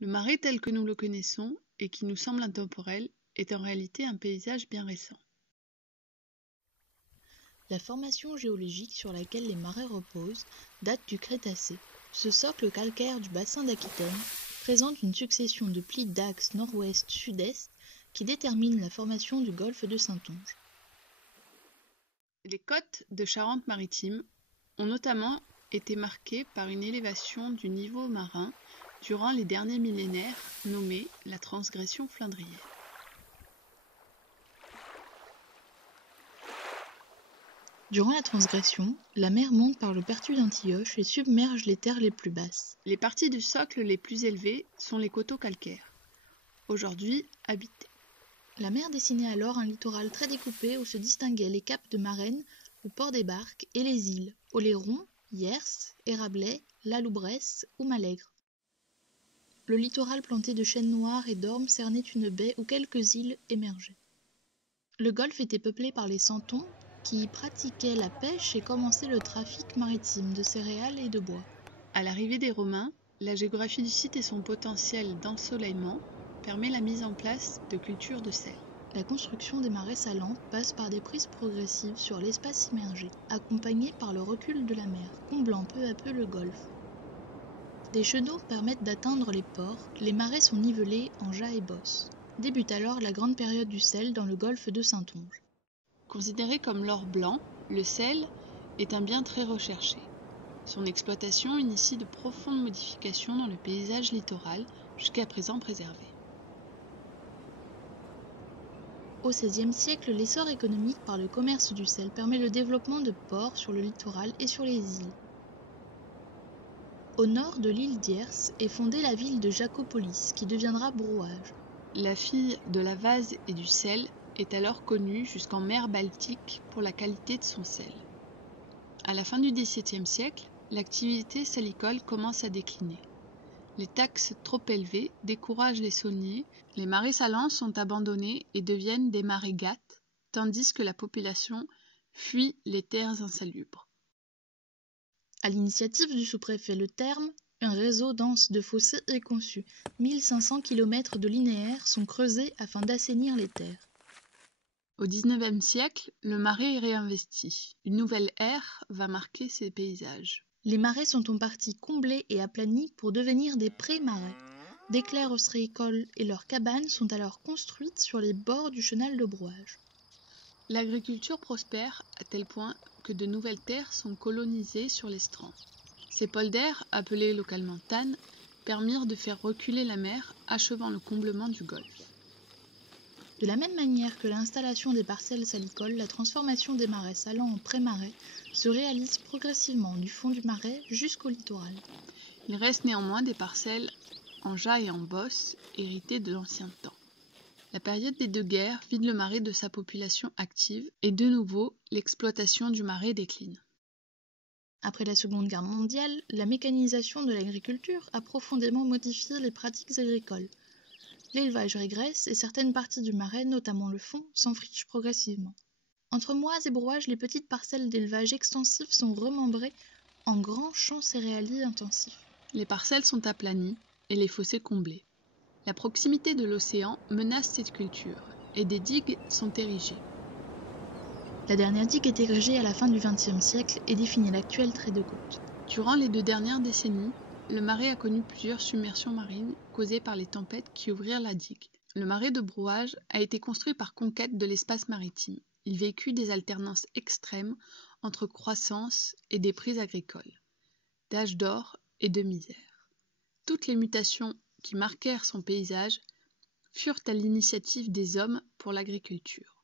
Le marais tel que nous le connaissons, et qui nous semble intemporel, est en réalité un paysage bien récent. La formation géologique sur laquelle les marais reposent date du Crétacé. Ce socle calcaire du bassin d'Aquitaine présente une succession de plis d'axes nord-ouest-sud-est qui déterminent la formation du golfe de Saintonge. Les côtes de Charente-Maritime ont notamment été marquées par une élévation du niveau marin durant les derniers millénaires nommée la transgression flandrienne. Durant la transgression, la mer monte par le pertuis d'Antioche et submerge les terres les plus basses. Les parties du socle les plus élevées sont les coteaux calcaires, aujourd'hui habités. La mer dessinait alors un littoral très découpé où se distinguaient les caps de Marennes ou Port-des-Barques et les îles Oléron, Hyères, Érablais, La Loubresse ou Malègre. Le littoral planté de chênes noirs et d'ormes cernait une baie où quelques îles émergeaient. Le golfe était peuplé par les Santons qui y pratiquaient la pêche et commençaient le trafic maritime de céréales et de bois. À l'arrivée des Romains, la géographie du site et son potentiel d'ensoleillement permet la mise en place de cultures de sel. La construction des marais salants passe par des prises progressives sur l'espace immergé, accompagnées par le recul de la mer, comblant peu à peu le golfe. Des chenaux permettent d'atteindre les ports, les marais sont nivelés en jas et bosses. Débute alors la grande période du sel dans le golfe de Saintonge. Considéré comme l'or blanc, le sel est un bien très recherché. Son exploitation initie de profondes modifications dans le paysage littoral, jusqu'à présent préservé. Au XVIe siècle, l'essor économique par le commerce du sel permet le développement de ports sur le littoral et sur les îles. Au nord de l'île d'Hyères est fondée la ville de Jacopolis, qui deviendra Brouage. La fille de la vase et du sel est alors connue jusqu'en mer Baltique pour la qualité de son sel. À la fin du XVIIe siècle, l'activité salicole commence à décliner. Les taxes trop élevées découragent les sauniers, les marais salants sont abandonnés et deviennent des marais gâtes, tandis que la population fuit les terres insalubres. À l'initiative du sous-préfet Le Terme, un réseau dense de fossés est conçu. 1500 km de linéaires sont creusés afin d'assainir les terres. Au XIXe siècle, le marais est réinvesti. Une nouvelle ère va marquer ces paysages. Les marais sont en partie comblés et aplanis pour devenir des pré-marais. Des claires ostréicoles et leurs cabanes sont alors construites sur les bords du chenal de Brouage. L'agriculture prospère à tel point que de nouvelles terres sont colonisées sur l'estran. Ces polders, appelés localement tannes, permirent de faire reculer la mer, achevant le comblement du golfe. De la même manière que l'installation des parcelles salicoles, la transformation des marais salants en pré-marais se réalise progressivement du fond du marais jusqu'au littoral. Il reste néanmoins des parcelles en jas et en bosses, héritées de l'ancien temps. La période des deux guerres vide le marais de sa population active et de nouveau, l'exploitation du marais décline. Après la Seconde Guerre mondiale, la mécanisation de l'agriculture a profondément modifié les pratiques agricoles. L'élevage régresse et certaines parties du marais, notamment le fond, s'enfrichent progressivement. Entre Moise et Brouage, les petites parcelles d'élevage extensif sont remembrées en grands champs céréaliers intensifs. Les parcelles sont aplanies et les fossés comblés. La proximité de l'océan menace cette culture et des digues sont érigées. La dernière digue est érigée à la fin du XXe siècle et définit l'actuel trait de côte. Durant les 2 dernières décennies, le marais a connu plusieurs submersions marines causées par les tempêtes qui ouvrirent la digue. Le marais de Brouage a été construit par conquête de l'espace maritime. Il vécut des alternances extrêmes entre croissance et déprise agricole, d'âge d'or et de misère. Toutes les mutations qui marquèrent son paysage furent à l'initiative des hommes pour l'agriculture.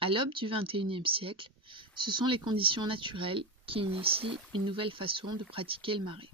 À l'aube du XXIe siècle, ce sont les conditions naturelles qui initient une nouvelle façon de pratiquer le marais.